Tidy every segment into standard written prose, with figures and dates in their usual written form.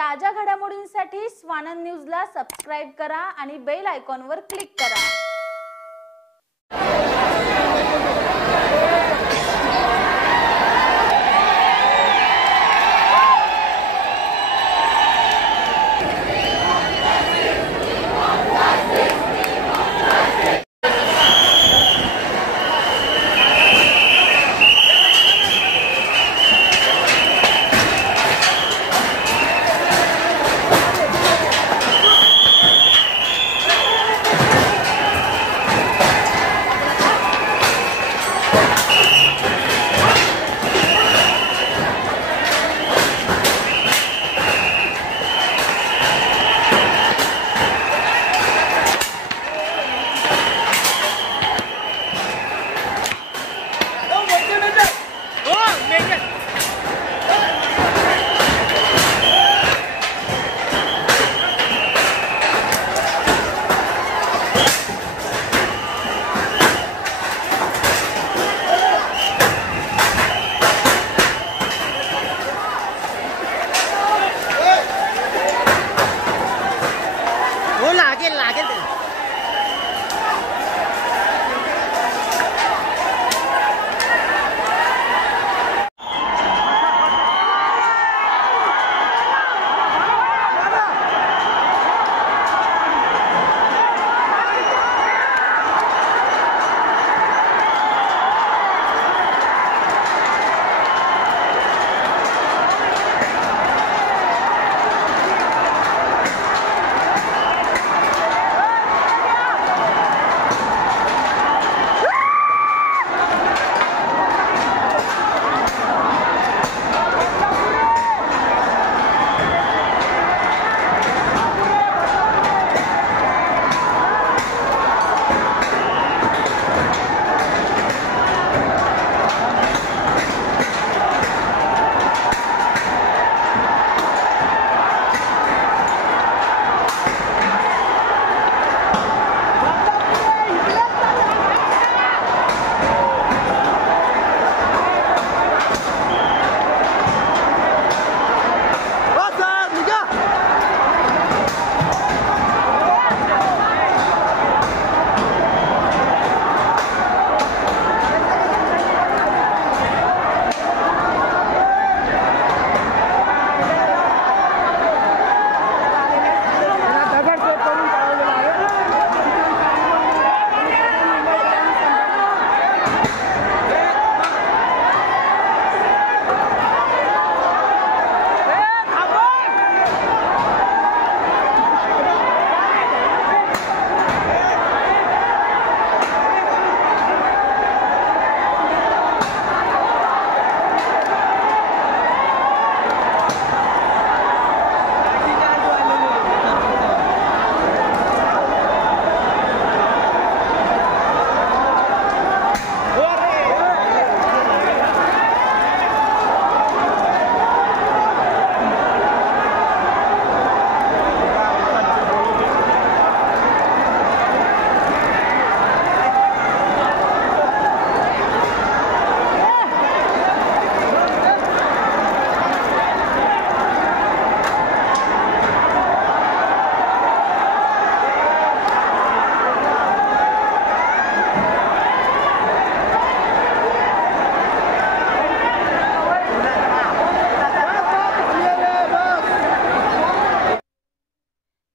ताज्या घडामोडींसाठी स्वानंद न्यूजला सबस्क्राइब करा आणि बेल आयकॉनवर क्लिक करा।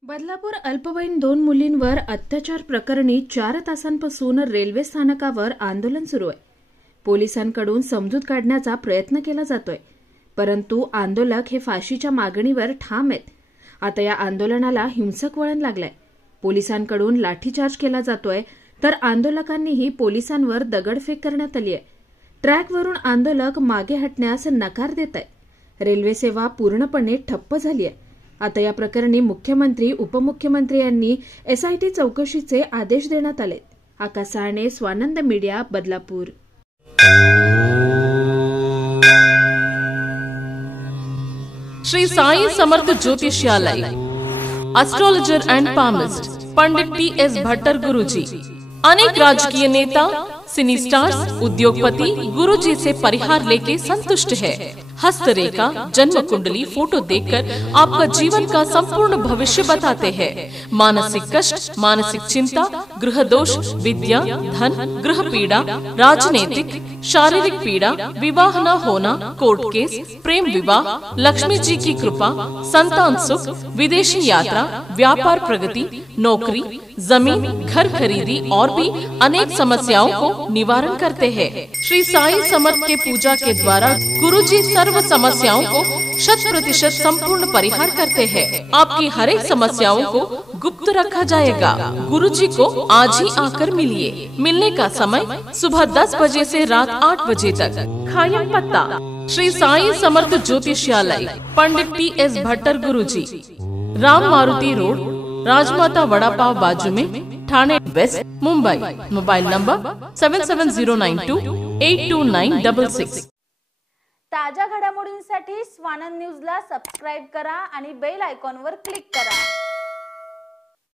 बदलापूर अल्पवयीन 2 मुलींवर अत्याचार प्रकरणी 4 तासांपासून रेल्वे स्थानकावर आंदोलन सुरू आहे। पोलिसांकडून समजूत काढण्याचा प्रयत्न केला जातोय, परंतु आंदोलक हे फाशीच्या मागणीवर ठाम आहेत। आता या आंदोलनाला हिंसक वळण लागलंय। पोलिसांकडून लाठीचार्ज केला जातोय, तर आंदोलकांनीही पोलिसांवर दगडफेक करण्यात आली आहे। ट्रॅकवरून आंदोलक मागे हटण्यास नकार देत आहेत। रेल्वे सेवा पूर्णपणे ठप्प झाली आहे। आता या प्रकरणी मुख्यमंत्री, उपमुख्यमंत्री यांनी एसआयटी चौकशीचे आदेश देण्यात आले। Akash Sahane, Swanand media, Badlapur. Shri Sai Samarth Jyotishalay, astrologer and palmist Pandit P.S. Bhattar Guruji. अनेक राजकीय नेता, सिनी स्टार्स, उद्योगपति गुरुजी से परिहार लेके संतुष्ट है। हस्तरेखा, जन्म कुंडली, फोटो देखकर आपका जीवन का संपूर्ण भविष्य बताते हैं। मानसिक कष्ट, मानसिक चिंता, गृह दोष, विद्या, धन, गृह पीड़ा, राजनीतिक, शारीरिक पीड़ा, विवाह न होना, कोर्ट केस, प्रेम विवाह, लक्ष्मी जी की कृपा, संतान सुख, विदेशी यात्रा, व्यापार प्रगति, नौकरी, जमीन, घर खरीदी और भी अनेक समस्याओं को निवारण करते हैं। श्री साई समर्थ के पूजा के द्वारा गुरुजी सर्व समस्याओं को 100% संपूर्ण परिहार करते हैं। आपकी हर एक समस्याओं को गुप्त रखा जाएगा। गुरुजी को आज ही आकर मिलिए। मिलने का समय सुबह 10 बजे से रात 8 बजे तक। खायम पत्ता श्री साई समर्थ ज्योतिषालय, पंडित PS भट्टर गुरुजी, राम मारुति रोड, राजमाता वड़ा पाव बाजू में, Thane west, Mumbai. Mobile number 7709282966। ताज्या घडामोडींसाठी स्वानंद न्यूजला सबस्क्राईब करा आणि बेल आयकॉनवर क्लिक करा।